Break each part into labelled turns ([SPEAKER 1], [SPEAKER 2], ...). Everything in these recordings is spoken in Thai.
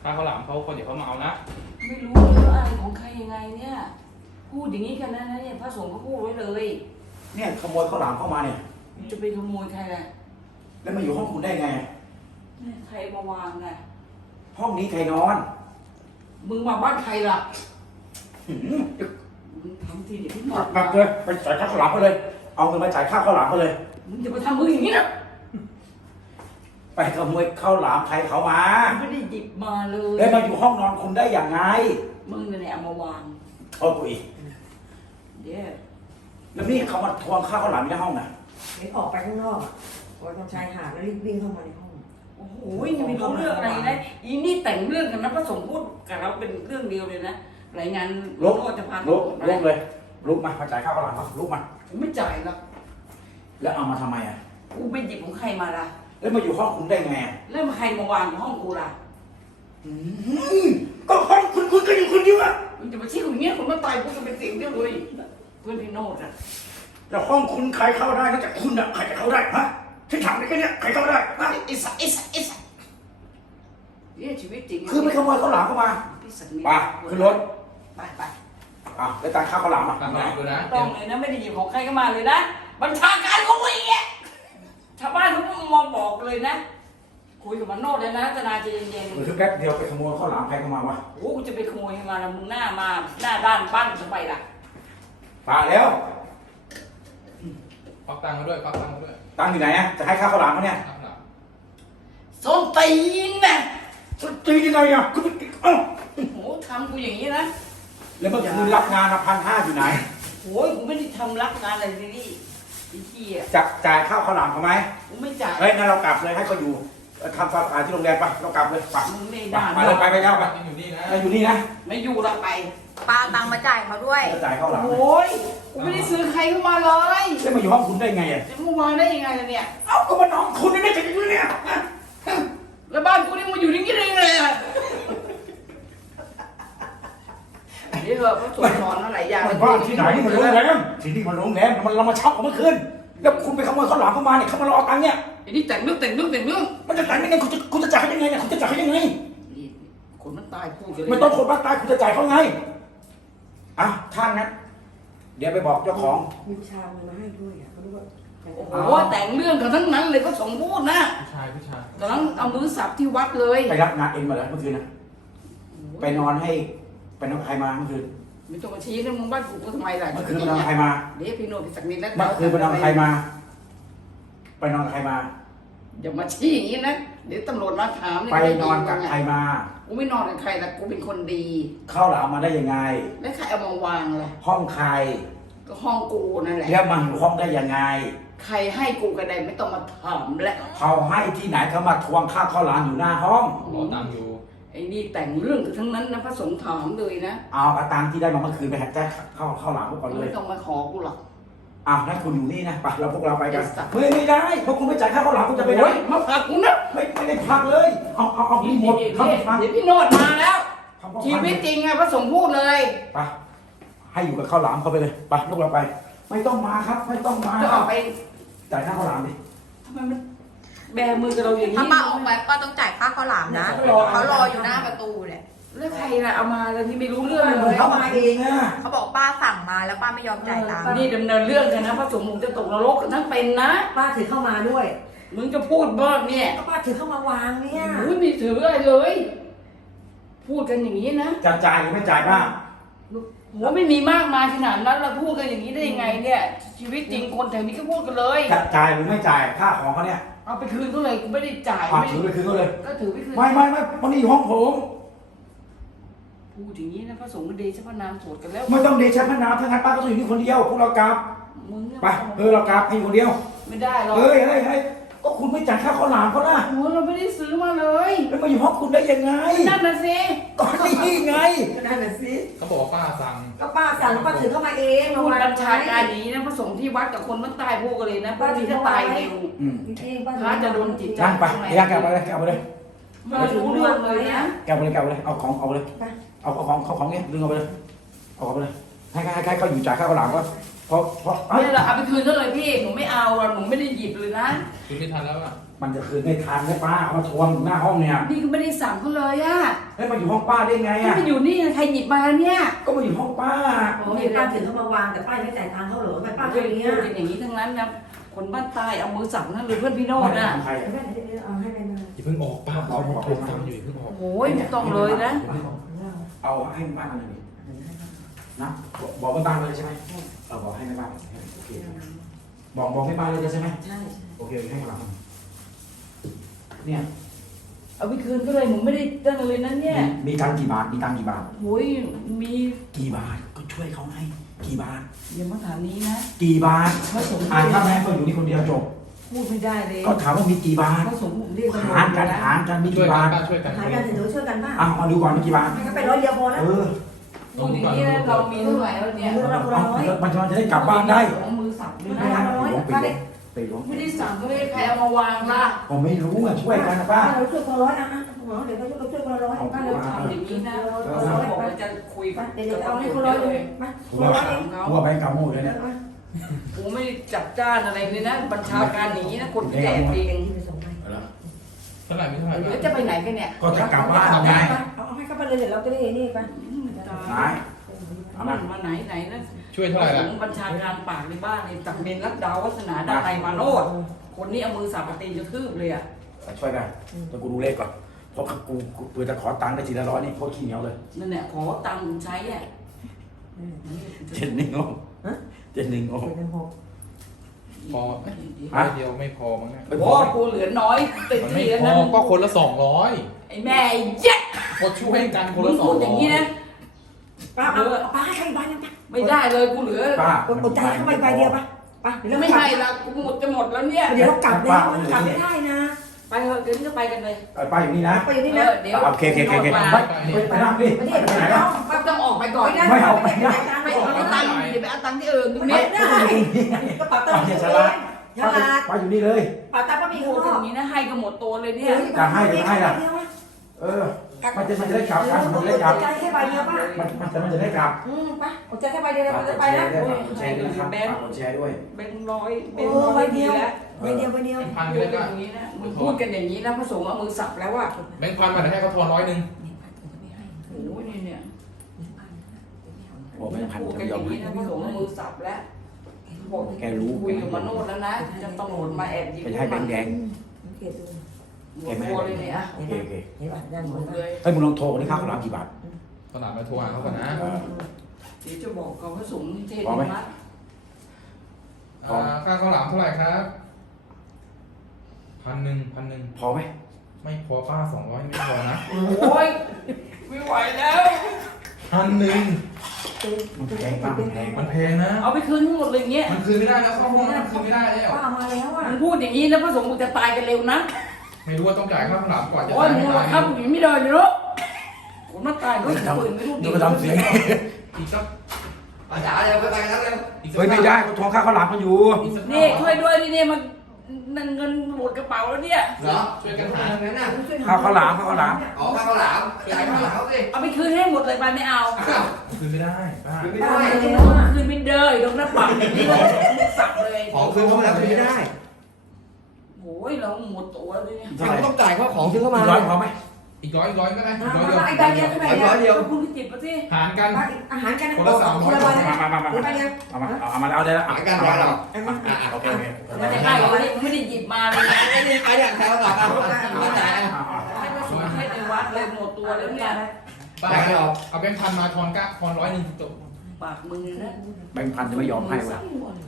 [SPEAKER 1] ค่าข้าวหลามเขาคนเดี๋ยวเขามาเอานะ
[SPEAKER 2] ไม่รู้เลยว่าอะไรของใครยังไงเนี่ยพูดอย่างนี้กันนะเนี่ยพระสงฆ์เขาพูดไว้เลย
[SPEAKER 3] เนี่ยขโมยข้าวหลามเข้ามาเนี่ย
[SPEAKER 2] จะไปขโมยใครล่ะ
[SPEAKER 3] แล้วมาอยู่ห้องคุณได้ไง
[SPEAKER 2] ใครมาวางไง
[SPEAKER 3] ห้องนี้ใครนอน
[SPEAKER 2] มึงมาบ้านใครล่ะ
[SPEAKER 3] หืม
[SPEAKER 2] มึงทำทีเดี๋ยวพี่หม
[SPEAKER 3] กลับเลยไปจ่ายค่าข้าวหลามเขาเลย เอาเงินมาจ่ายค่าข้าวหลามเขาเลย
[SPEAKER 2] มึงจะมาทำมืออย่างนี้นะ
[SPEAKER 3] ไปขโมยข้าวหลามใครเขามา
[SPEAKER 2] ไม่ได้หยิบมาเลย
[SPEAKER 3] แล้วมาอยู่ห้องนอนคุณได้อย่างไง
[SPEAKER 2] มึงเนี่ยเอามาวาง
[SPEAKER 3] เอาปุ๋ย
[SPEAKER 2] เดี๋ยว
[SPEAKER 3] แล้วนี่เขามาทวงค่าข้าวหลามในห้องน่ะ
[SPEAKER 4] เห็นออกไปข้างนอกอ่ะออกไปตรงชายหาดแล้วรีบวิ่งเข้ามาในห้อง
[SPEAKER 2] โอ้โหยังไม่รู้เรื่องอะไรนะอีนี่แต่งเรื่องกันนะพระสงฆ์พูดกับเราเป็นเรื่องเดียวเลยนะรายงาน
[SPEAKER 3] ลุก
[SPEAKER 2] โทษจะพา
[SPEAKER 3] ลุกเลยลุกมาจ่ายค่าข้าวหลามมาลุกมา
[SPEAKER 2] ผมไม่จ่ายหรอก
[SPEAKER 3] แล้วเอามาทำไมอ่ะ
[SPEAKER 2] กูไปหยิบของใครมาล่ะ
[SPEAKER 3] แล้วมาอยู่ห้องคุณได้ไง
[SPEAKER 2] แล้วใครมาวางอยู่ห้องกูล่ะ
[SPEAKER 3] ก็ห้องคุณก็อยู่คนเดียวอะ
[SPEAKER 2] มึงจะมาชี้กูอย่างเงี้ยคนมาตายพูดกันเป็นเสียงเดียวเลยเพื่อนพี่โนดอะ
[SPEAKER 3] แล้วห้องคุณใครเข้าได้นอกจากคุณอะใครจะเข้าได้ฮะฉันถามได้แค่เนี้ยใครเข้าได้ฮะ
[SPEAKER 2] ไอ้สัสเนี่ยชีวิตจริง
[SPEAKER 3] คือไปขโมยข้าวหลามเข้ามา
[SPEAKER 2] พี่สัตว์นี่
[SPEAKER 3] ไปขึ้นรถ
[SPEAKER 2] ไป
[SPEAKER 3] แล้วจ่ายค่าข้าวหลามอ่ะ
[SPEAKER 1] ข้าวหลามดูนะ
[SPEAKER 2] ต้องเลยนะไม่ได้หยิบของใครก็มาเลยนะบัญชาการเขาไว้เงี้ยชาวบ้านเขามาบอกเลยนะคุยกับมันโนดเลยนะธนาใจเย็น
[SPEAKER 3] หรือแป๊บเดียวไปขโมยข้าวหลามใครเข้ามาวะ
[SPEAKER 2] ๆโอ้กูจะไปขโมยให้มาแล้วมึงหน้าด้านบ้านกูจะไปล่ะ
[SPEAKER 3] ป่าแล้ว
[SPEAKER 1] ควักตังค์มาด้วยควักตังค์มาด้วย
[SPEAKER 3] ตังค์อยู่ไหนอะจะให้ค่าข้าวหลามเขาเนี่ย
[SPEAKER 1] ข้าวหลาม
[SPEAKER 2] ส้นตีนนะ
[SPEAKER 3] ตียังไงอะคือเอ้า
[SPEAKER 2] โอ้โหทำกูอย่างนี้นะ
[SPEAKER 3] แล้วเมื่อคืนรับงานมา1,500อยู่ไหน
[SPEAKER 2] โอ้ยกูไม่ได้ทำรักงานอะไรเลยนี่ไอ้เหี้ย
[SPEAKER 3] จะจ่ายข้าวข้าวหลามเขาไหม
[SPEAKER 2] กูไม่จ่าย
[SPEAKER 3] เฮ้ยงั้นเรากลับเลยให้เขาอยู่ทำความสะอาดที่โรงแรมไปเรากลับเลยไป
[SPEAKER 2] มึงไม่
[SPEAKER 3] ไป
[SPEAKER 2] ได้
[SPEAKER 3] ไปเลยไปเจ้าไป
[SPEAKER 1] ยังอยู่นี่นะ
[SPEAKER 3] ไปอยู่นี่นะ
[SPEAKER 2] ไม่อยู่เราไป
[SPEAKER 4] ปาตังมาจ่ายเขาด้วย
[SPEAKER 3] จะจ่ายข้าวหลาม
[SPEAKER 2] โอ้ยกูไม่ได้ซื้อใครเข้ามาเลย
[SPEAKER 3] แล้วมาอยู่ห้องคุณได้ไงอะ
[SPEAKER 2] จะมาวางได้ยังไงล่ะเนี่ย
[SPEAKER 3] เอ้าก็มันน้องคุณนี่จะอยู่เนี่ย
[SPEAKER 2] แล้วบ้านกูนี่มาอยู่อย่างนี้ได้ยังไงอ่ะเดี๋ยวเถอะพระสงฆ์สอนอะไรอย่าง
[SPEAKER 3] มันบ้านที่ไหนนี่มันโรงแรมที่นี่มันโรงแรมมันเรามาเช่าเขาเมื่อคืนแล้วคุณไปขโมยข้าวหลามเข้ามาเนี่ยเขามารอตังค์เนี่ย
[SPEAKER 2] ไอ้นี่แต่งเรื่อง
[SPEAKER 3] มันจะจ่ายยังไงคุณจะจ่ายเขายังไงเนี่ยคุณจะจ่ายเขายังไง
[SPEAKER 2] นี่คนมันตายพูดกันเลย
[SPEAKER 3] ไม่ต้องคนบ้านตายคุณจะจ่ายเขาไงอ่ะถ้างั้นเดี๋ยวไปบอกเจ้าของ
[SPEAKER 4] มีผู้ชายเอาเงินมาให้ด้วยอ่ะเขารู้ว่าใคร
[SPEAKER 2] โอ้
[SPEAKER 4] จะ
[SPEAKER 2] โหแต่งเรื่องกันทั้งนั้นเลยพระสงฆ์พูดนะ
[SPEAKER 1] ผู้ชาย
[SPEAKER 2] กำลังเอามือสับที่วัดเลย
[SPEAKER 3] ไปรับงานเอ็นมาแล้วเมื่อคืนนะไปนอนให้ไปนอนกับใครมาเมื่อคืน
[SPEAKER 2] ไม่ต้องมาชี้นะมึงบ้านกูทำไมล่ะ
[SPEAKER 3] เมื่อคืนไปนอนกับใครมา
[SPEAKER 2] เดี๋ยวพี่โนพี่สักนิดแล้ว
[SPEAKER 3] เมื่อคืนไปนอนกับใครมาไปนอนกับใครมา
[SPEAKER 2] อย่ามาชี้อย่างนี้นะเดี๋ยวตำรวจมาถาม
[SPEAKER 3] ไปนอนกับใครมา
[SPEAKER 2] กูไม่นอนกับใครละกูเป็นคนดี
[SPEAKER 3] ข้าวหลามมาได้ยังไง
[SPEAKER 2] แล้วใครเอามาวางล่ะ
[SPEAKER 3] ห้องใคร
[SPEAKER 2] ก็ห้องกูนั่นแหละ
[SPEAKER 3] แล้วมันอยู่ห้องได้ยังไง
[SPEAKER 2] ใครให้กูกระไดไม่ต้องมาถามแล้ว
[SPEAKER 3] เขาให้ที่ไหนเขามาทวงค่าข้าวหลามอยู่หน้าห้อง
[SPEAKER 1] รอตังค์อยู่
[SPEAKER 2] ไอ้นี่แต่งเรื่องทั้งนั้นนะพระสงฆ์ถามเลยนะ
[SPEAKER 3] เอาตังค์ที่ได้มาเมื่อคืนไปหักจ่ายข้าวหลามพวกก่อนเลย
[SPEAKER 2] ไม่ต้องมาขอกูหรอก
[SPEAKER 3] อ้าวนั่นคุณอยู่นี่นะไปเราพวกเราไปกัน
[SPEAKER 2] Yes, sir.
[SPEAKER 3] ไม่ได้เพราะคุณไม่จ่ายค่าข้าวหลามคุณจะไปไหน
[SPEAKER 2] โอ้ยมาผลักกูนะ
[SPEAKER 3] ไม่ได้พักเลยเอารีโมท
[SPEAKER 2] เดี๋
[SPEAKER 3] ทำพัก
[SPEAKER 2] ยวพี่โนดมาแล้ว ชีวิตจริงไงพระสงฆ์พูดเลย
[SPEAKER 3] ไปให้อยู่กับข้าวหลามเขาไปเลยไปลูกเราไป ไม่ต้องมาครับไม่ต้องมา
[SPEAKER 2] จะออกไป
[SPEAKER 3] จ่ายค่าข้าวหลามดิ
[SPEAKER 2] ทำไมมันแบมือกับเราอย่างนี้
[SPEAKER 4] ถ้าป้าออกไปป้าต้องจ่ายค่าข้าวหลามนะเขารออยู่หน้าประตูเนี่ย
[SPEAKER 2] แล้วใครล่ะเอามาแล้วนี่ไม่รู้เรื่องเลย
[SPEAKER 3] เขามาเองอะ
[SPEAKER 4] เขาบอกป้าสั่งมาแล้วป้าไม่ยอมจ่ายตังค์
[SPEAKER 2] นี่ดำเนินเรื่องกันนะพระสงฆ์มึงจะตกนรกกันทั้งเป็นนะ
[SPEAKER 5] ป้าถือเข้ามาด้วย
[SPEAKER 2] มึงจะพูดบ้างเนี่ย
[SPEAKER 5] ก็ป้าถือเข้ามาวางเนี่ย
[SPEAKER 2] อุ้ยมีถืออะไรเลย พูดกันอย่างนี้นะ
[SPEAKER 3] จะจ่ายหรือไม่จ่ายบ้าง
[SPEAKER 2] โหไม่มีมากมายขนาดนั้นแล้วพูดกันอย่างนี้ได้ยังไงเนี่ย ชีวิตจริงคนแถวนี้ก็พูดกันเลย
[SPEAKER 3] จะจ่ายหรือไม่จ่ายค่าของเขาเนี่ย
[SPEAKER 2] เอาไปคืนเขาเลยกูไม่ได้จ่าย
[SPEAKER 3] ถือไปคืนเขาเลย
[SPEAKER 2] ก็ถือไปคืน
[SPEAKER 3] ไม่วันนี้อยู่ห้องผม
[SPEAKER 2] พูดอย่างนี้นะพระสงฆ์ก็เดชะพระนามสวดกันแล้ว
[SPEAKER 3] ไม่ต้องเดชะพระนามถ้างั้นป้าก็ต้องอยู่นี่คนเดียวพวกเรากลับ
[SPEAKER 2] มึงเนี่ย
[SPEAKER 3] ไปเรากลับให้อยู่คนเดียว
[SPEAKER 2] ไม่ได้หรอก
[SPEAKER 3] เฮ้ยก็คุณไม่จ่ายค่าข้าวหลามเขานะ
[SPEAKER 2] โอ้เราไม่ได้ซื้อมาเลย
[SPEAKER 3] แล้วมาอยู่ห้องคุณได้ยังไง
[SPEAKER 2] นั่นน่ะสิ
[SPEAKER 3] ก็นี่ไง
[SPEAKER 5] ก็นั่นน่ะสิ
[SPEAKER 1] เขาบอกว่าป้าสั่ง
[SPEAKER 5] ก็ป้าสั่งป้าถือเข้ามาเอง
[SPEAKER 2] พูดบัญชาการอย่างนี้นะพระสงฆ์ที่วัดกับคนมันตายพูดกันเลยนะพระที่จะตายเร็ว
[SPEAKER 5] จริงๆป้า
[SPEAKER 2] พระจะโดนจิตใจ
[SPEAKER 3] นั่งไปเดี๋ยวแกไปเลยแกไปเลย
[SPEAKER 2] ไม่รู้เรื่องเลยนะ
[SPEAKER 3] แกไปเลยเอาของเอาเลยเอาของเนี่ยดึงเอาไปเลยเอาไปเลยให้เขาอยู่จ่ายค่าข้าวหลามก็เพราะเอ้ย
[SPEAKER 2] นี่แหละเอาไปคืนก็เลยพี่หนูไม่เอาอะหนูไม่ได้หยิบเลยนะ
[SPEAKER 1] คือไม่ทันแล้วอ่ะ
[SPEAKER 3] มันจะคืนไม่ทันนะป้าเอามาทวงหน้าห้องเนี่ย
[SPEAKER 2] นี่ก็ไม่ได้สั่งเขาเลยอะ
[SPEAKER 3] แล้วมาอยู่ห้องป้าได้ไง
[SPEAKER 2] ถ้า
[SPEAKER 3] อ่ะ
[SPEAKER 2] ไปอยู่นี่ใครหยิบมาเนี่ย
[SPEAKER 3] ก็มาอยู่ห้องป้า
[SPEAKER 5] โอ้ยป้าถือเข้ามาวางแต่ป้าไม่จ่ายตังค์เขาเหรอทำไมป้า
[SPEAKER 2] พู
[SPEAKER 5] เป็นอย่างเงี้ย
[SPEAKER 2] ดอย่างนี้ทั้งนั้นนะคนบ้านใต้เอามือสับนั่นหรือเพื่อนพี่โนด
[SPEAKER 3] ไม่ได้
[SPEAKER 2] น่ะ
[SPEAKER 3] ทำใคร
[SPEAKER 5] เดี๋ยวเอาให้ไปเลย
[SPEAKER 1] อย่าเพิ่งออกป้าเอาโทรตามอยู่อย่าเพิ่งออก
[SPEAKER 2] โอ้ยไม่ต้องเลยนะ
[SPEAKER 3] เอาให้บ้านเลยนะบอกว่าบ้านเลยใช่ไหมบอกให้บ้านโอเคบอกให้บ้านเลยใช่ไหม
[SPEAKER 5] ใช่
[SPEAKER 3] โอเคให้หลังเนี่ย
[SPEAKER 2] เอาไปคืนก็เลยหนูไม่ได้ตั้งเลยนะเนี่ย
[SPEAKER 3] มีตังกี่บาทมีตังกี่บาท
[SPEAKER 2] โอ้ยมี
[SPEAKER 3] กี่บาทก็ช่วยเขาให้กี่บาท
[SPEAKER 2] อย่ามาถามนี้นะ
[SPEAKER 3] กี่บาท
[SPEAKER 2] พระสงฆ์
[SPEAKER 3] อ่านข้าแม่ก็อยู่นี่คนเดียวจบ
[SPEAKER 2] พูดไม่ได้เลย
[SPEAKER 3] ก็ถามว่ามีกี่บาท
[SPEAKER 2] พระสงฆ์ผมเรียกตำรว
[SPEAKER 3] หาร
[SPEAKER 2] จ
[SPEAKER 3] กัน
[SPEAKER 2] นะ
[SPEAKER 3] หารกันมี
[SPEAKER 1] ช่วย
[SPEAKER 3] กี่
[SPEAKER 1] กัน
[SPEAKER 3] บาท
[SPEAKER 1] ป้าช่วยกัน
[SPEAKER 5] หายกันเถอะช่วยกันบ้าง
[SPEAKER 3] เอาดูก่อนมีกี่บาท
[SPEAKER 5] ให้เขาไป100 เดียวพอแล้ว
[SPEAKER 2] พูดอย่างนี้นะเรามีเท่าไหร่แล้วเนี่ย
[SPEAKER 3] มันจะได้กลับบ้านได้
[SPEAKER 2] เอามือสับด้วย
[SPEAKER 5] ไม่
[SPEAKER 2] นะ
[SPEAKER 5] ได้
[SPEAKER 3] ไปหลวง
[SPEAKER 2] ไม่ได้สั่งก็ไม่ได้ใครเอามาวางนะ
[SPEAKER 3] ผมไม่รู้อ่ะช่วยกันนะป้า
[SPEAKER 5] เราช่วยคนละ100หมอเดี๋ยวเราช่วยคนละ100ป้าเรา
[SPEAKER 2] ทำอย่างนี้นะ
[SPEAKER 5] 100
[SPEAKER 2] เราบอกว่าจะคุย
[SPEAKER 5] เดี๋ยวเอาให้คนละเลยมาคนละ100เอง
[SPEAKER 3] หัวใบกาโม่เลยเนี่ย
[SPEAKER 2] กูไม่ได้จับจ้านอะไรเลยนะบัญชาการอย่างนี้นะคนแก่เอง
[SPEAKER 5] ที่ไปส่งไป
[SPEAKER 1] เท่าไหร่ไม่เท่าไหร่
[SPEAKER 2] แล้วจะไปไหนกันเนี่ย
[SPEAKER 3] ก็จะกลับบ้านไง
[SPEAKER 5] เอาให้เขาไปเลยเดี๋ยวเราจะได้นี่ไป
[SPEAKER 3] ไหน
[SPEAKER 2] เอามาไหนนะ
[SPEAKER 1] ช่วยเท่าไหร่ล่ะ
[SPEAKER 2] บัญชาการปากในบ้านในตักเมนรัตดาววัฒนาดาไนมาโนดคนนี้เอามือสับปะตีจะคืบเลยอ่ะ
[SPEAKER 3] ช่วยกันเดี๋ยวกูดูเลขก่อนเพราะกูเผื่อจะขอตังค์ได้400นี่โคตรขี้เหนียวเลย
[SPEAKER 2] นั่นแหละขอตังค์ใช้อ่ะ
[SPEAKER 3] 7-1
[SPEAKER 1] พอไหมเดียวไม่พอมั้งเนี่ย
[SPEAKER 3] ไม่พ
[SPEAKER 2] โอ้
[SPEAKER 3] อ
[SPEAKER 2] กูเหลือน้อยติด
[SPEAKER 1] มันไม่
[SPEAKER 2] ที่แล้ว
[SPEAKER 1] พ
[SPEAKER 2] นะ
[SPEAKER 1] อก็คนละ200
[SPEAKER 2] ไอ้แม่เย็ด
[SPEAKER 1] ก็ช่วยกันคน
[SPEAKER 2] มึ
[SPEAKER 1] ละ
[SPEAKER 2] งพูดอย่างนี้นะ
[SPEAKER 5] ป้าป้าให้ใบนึงป้า
[SPEAKER 2] ไม่ได้เลยกูเหลือ
[SPEAKER 3] ป้า
[SPEAKER 5] อดใจเข้าไปใบเดียวป่ะป้าเดี๋ยวเรา
[SPEAKER 2] ไม่ให้ละกูหมดจะหมดแล้วเนี่ย
[SPEAKER 5] เดี๋ยวเรากลับเลยมันกลับไม่ได้นะ
[SPEAKER 2] ไปเถอะเดี๋ยวนี้จะไปกันเลย
[SPEAKER 3] ป้าอยู่นี่นะ
[SPEAKER 5] ไปอยู่นี่
[SPEAKER 2] เอ
[SPEAKER 5] นะ
[SPEAKER 2] อเดี๋ยว
[SPEAKER 3] โอเคไปนั่งดิ
[SPEAKER 5] ไม่
[SPEAKER 3] ไป
[SPEAKER 5] ได้
[SPEAKER 3] ไหนแล้ว
[SPEAKER 2] ก็ต้องออกไปก่อน
[SPEAKER 5] ไม่เอาไปได้
[SPEAKER 2] ไปเอาตังค์เดี๋ยวไปเอาตังค์ที่อื่นตรง
[SPEAKER 5] ไม่
[SPEAKER 2] นี้
[SPEAKER 5] ได้กระเป๋าตังค์ฉลาดฉลาด
[SPEAKER 3] ป้าอยู่นี่เลย
[SPEAKER 5] ป๋าตังค์ป้ามี
[SPEAKER 2] พู
[SPEAKER 5] ข้างนอก
[SPEAKER 2] ดอย่างนี้นะให้ก็หมดตัวเลยเนี่ย
[SPEAKER 3] เออมันจะได้กลับกันมันจะได้กลับ
[SPEAKER 5] ใจแค่ใบเดียวป่ะ
[SPEAKER 3] มันจะได้กลับ
[SPEAKER 5] ป่ะอดใจแค่ใบเดียวเราจะไปนะ
[SPEAKER 3] แชร์ด้วยครับแชร์ด้วย
[SPEAKER 2] แบงค์ร้อยแบ
[SPEAKER 5] โอ้
[SPEAKER 2] งค์ร้อย
[SPEAKER 5] ใบเดียว
[SPEAKER 2] แล้ว
[SPEAKER 5] ใบเดียวใบเดียว
[SPEAKER 1] พัน
[SPEAKER 2] พู
[SPEAKER 1] ไป
[SPEAKER 2] ด
[SPEAKER 1] เลย
[SPEAKER 2] กัน
[SPEAKER 1] ก็
[SPEAKER 2] อย่างนี้นะมึงพูดกันอย่างนี้นะพระสงฆ์เอามือสับแล้วว่า
[SPEAKER 1] แบงค์พันมาเดี๋ยวให้เขาทอน100
[SPEAKER 2] โอ้ยนี่เนี่ย
[SPEAKER 3] โอ้ไม่พัน
[SPEAKER 2] พูด
[SPEAKER 3] จะ
[SPEAKER 2] กัน
[SPEAKER 3] ไม่
[SPEAKER 2] อย
[SPEAKER 3] อม
[SPEAKER 2] ย่าง
[SPEAKER 3] ให้
[SPEAKER 2] นี้นะพระสงฆ์เอามือสับแล้วบอก
[SPEAKER 3] แกรู้
[SPEAKER 2] คุยกับมโนดแล้วนะจะตำรวจมาแอบยิง
[SPEAKER 3] ไปให้แบงค์แดง
[SPEAKER 5] เขียนดู
[SPEAKER 2] หมดตัวเลยเนี่ยอะ
[SPEAKER 3] โอเคโอเค
[SPEAKER 5] เห็นป่ะด้าน
[SPEAKER 2] ห
[SPEAKER 5] บ
[SPEAKER 2] ม
[SPEAKER 5] น
[SPEAKER 2] ดเลย
[SPEAKER 3] เฮ้ยมึงลองโทรคนนี้ค่าข้าวหลามกี่บาท
[SPEAKER 1] ขนาดมาโทรหาเขาก่อนนะ
[SPEAKER 2] เดี๋ยวจะบอกกับพระสงฆ์เทศ
[SPEAKER 3] พอไหม
[SPEAKER 2] น์วัด
[SPEAKER 1] ค่าข้าวหลามเท่าไหร่ครับ1,000
[SPEAKER 3] พอไหม
[SPEAKER 1] ไม่พอป้า200ไม่พอนะ
[SPEAKER 2] โอ้ยไม่ไหวแล้ว
[SPEAKER 1] 1,000
[SPEAKER 3] มันแพงป้ามันแพง
[SPEAKER 1] มันแพงนะ
[SPEAKER 2] เอาไปคืนทั้งหมดเลยอย่างเงี้ย
[SPEAKER 1] มันคืนไม่ได้แล้วเข้าห้องมันคืนไม่ได้แล้ว
[SPEAKER 5] ป้ามาแล้วอ่ะ
[SPEAKER 2] มึงพูดอย่างนี้นะพระสงฆ์มึงจะตายกันเร็วนะ
[SPEAKER 1] ไม่รู้ว่าต้องจ่ายค่าข้าวหลามก่อนจะ
[SPEAKER 2] โอ้ย
[SPEAKER 1] ตาย
[SPEAKER 2] มึ
[SPEAKER 1] ไม่
[SPEAKER 2] ง
[SPEAKER 1] ตาย
[SPEAKER 2] ทำอย่างนี้ไม่ได้เลยเนาะผมมาตายด้วยปืนไม่รู้
[SPEAKER 3] เดี๋ยวก็ทำเสียง
[SPEAKER 1] อีกสัก
[SPEAKER 6] อาจารย์เร็วไปกันเร็ว
[SPEAKER 1] อีกสัก
[SPEAKER 3] เฮ้ยไม่ได้ทวงค่าข้าวหลามมาอยู่
[SPEAKER 1] อีกสัก
[SPEAKER 2] นี่ช่วยด้วยนี่มันเงินหมดกระเป๋าแล้วเนี่ย
[SPEAKER 6] เหรอ
[SPEAKER 1] ช่วยกันหา
[SPEAKER 6] งั้นน่ะ
[SPEAKER 3] ข้าวหลามข้าวหลาม
[SPEAKER 6] อ๋อข้าวหลามจ่ายข้าวหลามสิ
[SPEAKER 2] เอาไปคืนให้หมดเลยไปไม่เอา
[SPEAKER 1] คืนไม่ได้ป้า
[SPEAKER 6] ไม่
[SPEAKER 5] ป้า
[SPEAKER 6] ได้
[SPEAKER 5] มาแล้วอ่ะ
[SPEAKER 2] คืนไม่ได้ตรงหน้าปักอย่างนี้เลยสับเลย
[SPEAKER 6] ของคืนเข้ามาแล้วคืนไม่ได้
[SPEAKER 2] โอ้ยเราหมดตัวเลยเนี่ย
[SPEAKER 3] เท่าไหร่
[SPEAKER 6] ต้องจ่ายข้าวของซื้อเข้ามา
[SPEAKER 3] ร้อยพอไหม
[SPEAKER 1] อีกร้อยก็ได้อีก
[SPEAKER 5] มา
[SPEAKER 1] ร้อย
[SPEAKER 5] ไอ้ใบเดียวเท่าไหร่
[SPEAKER 6] ร้อยเดียว
[SPEAKER 2] คุณพิจิตรมาสิ
[SPEAKER 1] หารกัน
[SPEAKER 5] อาหารกัน
[SPEAKER 3] มาเดี๋ยว
[SPEAKER 6] หากันได้หรอ
[SPEAKER 3] โอเค
[SPEAKER 2] ไม่ได้ให้เลยไม่ได้หยิบมาเลยนะ
[SPEAKER 6] ไม่ได้ไปอย่างแถวหรอกไม่จ่าย
[SPEAKER 2] ให้พระสงฆ์เทศน์ในวัดเลยหมดตัวแล้วเนี่ย
[SPEAKER 1] ป้าเอาแบงค์พันมาทอนทอน100จบ
[SPEAKER 2] ปากมึงนะ
[SPEAKER 3] แบงค์พันจะไม่ยอมให้ว่ะ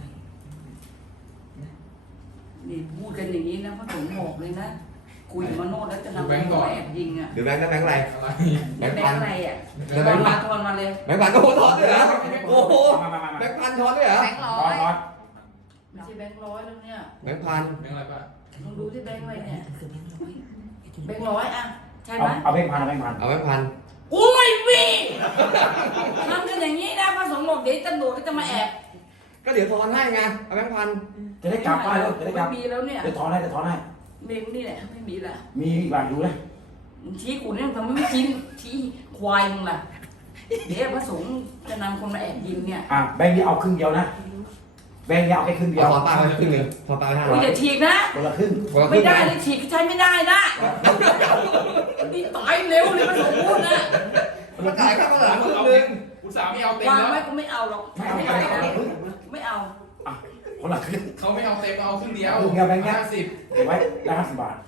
[SPEAKER 2] นี่พูดกันอย่างนี้นะพระสงฆ์บอกเลยนะคุยกับมโนดแล้วจะนำไปแอบยิงอ่ะ
[SPEAKER 6] หรือแบงค์นั้นแบงค์อะไร
[SPEAKER 1] อะไร
[SPEAKER 6] แบงค์
[SPEAKER 2] แบ
[SPEAKER 6] พั
[SPEAKER 2] ง
[SPEAKER 6] น
[SPEAKER 2] ค์อะไรอ่ะ
[SPEAKER 6] แบงค์พัน
[SPEAKER 2] ทอนมาเลย
[SPEAKER 6] แบงค์พันก็โหทอนด้วยเหรอโอ้โหแบงค์พันทอนด้วยเหรอ
[SPEAKER 2] แบงค์ร้อยไม่ใช่แบงค์ร้อยแล้วเนี่ย
[SPEAKER 6] แบงค์พัน
[SPEAKER 1] แบงค์อะไรป้า
[SPEAKER 2] ลองดูที่แบงค์อะไรเนี่ยแบงค์ร้อยอ่ะใช่ไหม
[SPEAKER 3] เอาแบงค์พัน
[SPEAKER 6] เอาแบงค์พัน
[SPEAKER 2] กูไม่มีทำกันอย่างนี้นะพระสงฆ์บอกเดี๋ยวตำรวจก็จะมาแอบ
[SPEAKER 6] ก็เดี๋ยวทอนให้ไงเอาแบงค์พัน
[SPEAKER 3] จะได้กลับบ้านแล้วจะได้กลับ
[SPEAKER 2] ไม่มีแล้วเนี่ย
[SPEAKER 3] จะถอนให้
[SPEAKER 2] เมงนี่แหละไม่มีละ
[SPEAKER 3] มีอีกบาทอยู่เลย
[SPEAKER 2] มึงชี้กูเนี่ยทำไมไม่ชี้ควายมึงล่ะเดี๋ยวพระสงฆ์จะนำคนมาแอบยิงเนี่ย
[SPEAKER 3] แบงค์นี้เอาครึ่งเดียวนะแบงค์นี้เอาแค่ครึ่งเดียว
[SPEAKER 6] ขอตังค์ไปครึ่งหนึ่งขอตังค์ให้
[SPEAKER 2] อย่าฉีกนะ
[SPEAKER 3] คนละครึ่ง
[SPEAKER 2] ไม่ได้เลยฉีกใช้ไม่ได้นะนี่ตายเร็วเลยพระสงฆ์พูดนะ
[SPEAKER 6] มาจ่ายค่าตลาดครึ่ง
[SPEAKER 1] เอา
[SPEAKER 6] หนึ่
[SPEAKER 1] เต็
[SPEAKER 6] ง
[SPEAKER 1] มอุตส่าห์ไม่เอาเต็ม
[SPEAKER 2] วาง
[SPEAKER 1] แล้ว
[SPEAKER 2] ไว้ก็ไม่เอาหรอก
[SPEAKER 3] ไม่เอาไม่เอาคนละครึ่ง
[SPEAKER 2] ไม่เอา
[SPEAKER 3] คนละครึ่ง
[SPEAKER 1] เขาไม่เอาเต็มเอาครึ่งเดียว
[SPEAKER 3] ครึ่งเดียวแบงค์เนี้ย
[SPEAKER 1] 50
[SPEAKER 3] เก็บไว้ได้50 บาท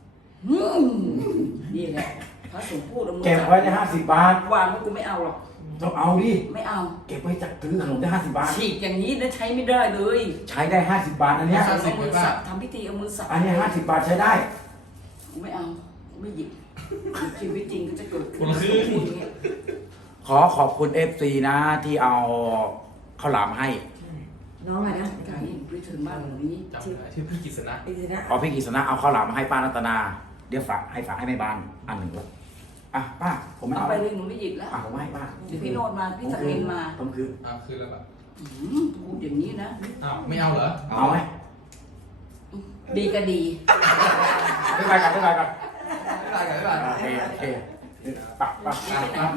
[SPEAKER 2] นี่แหละพระสงฆ์พูด
[SPEAKER 3] เก็บไว้ได้50 บาท
[SPEAKER 2] วางไว้กูไม่เอาหรอก
[SPEAKER 3] ต้องเอาดิ
[SPEAKER 2] ไม่เอา
[SPEAKER 3] เก็บไว้จักซื้อขนมได้50 บาท
[SPEAKER 2] ฉีกอย่างนี้นะใช้ไม่ได้เลย
[SPEAKER 3] ใช้ได้50 บาทอันเนี้ย
[SPEAKER 2] เอามือสับทำพิธีเอามือสับ
[SPEAKER 3] อันเนี้ย50 บาทใช้ได้
[SPEAKER 2] กูไม่เอากูไม่หยิบชีวิตจริงก็จะเกิดขึ้นพูดอย่างเงี้ย
[SPEAKER 3] ขอขอบคุณ FC นะที่เอาข้าวหลามให้
[SPEAKER 4] น้องอะไรนะ
[SPEAKER 2] ไก่ไปถึงบ้านหลังนี้
[SPEAKER 1] จำได้ชื่อพี่กิษณะ
[SPEAKER 4] ไอ้สินะ
[SPEAKER 3] ขอพี่กิษณะเอาข้าวหลามมาให้ป้ารัตนา เดี๋ยวฝากให้แม่บ้านอันหนึ่งด้วยป้าผมไม่
[SPEAKER 2] เอา
[SPEAKER 3] เอา
[SPEAKER 2] ไปเลยหนูไม่หยิบแล้ว
[SPEAKER 3] ผมให้ป้า
[SPEAKER 2] เดี๋ยวพี่โนดมาพี่สักเองมา
[SPEAKER 3] ผมคือ
[SPEAKER 1] คืนแล้วป่ะ
[SPEAKER 2] พูดอย่างนี้นะ
[SPEAKER 1] อ้าวไม่เอาเหรอ
[SPEAKER 3] เอาไหม
[SPEAKER 2] ดีก็ดี
[SPEAKER 3] ไม่ไปกัน
[SPEAKER 6] ไม่จ่ายกันไม่จ่าย
[SPEAKER 3] โอเคไป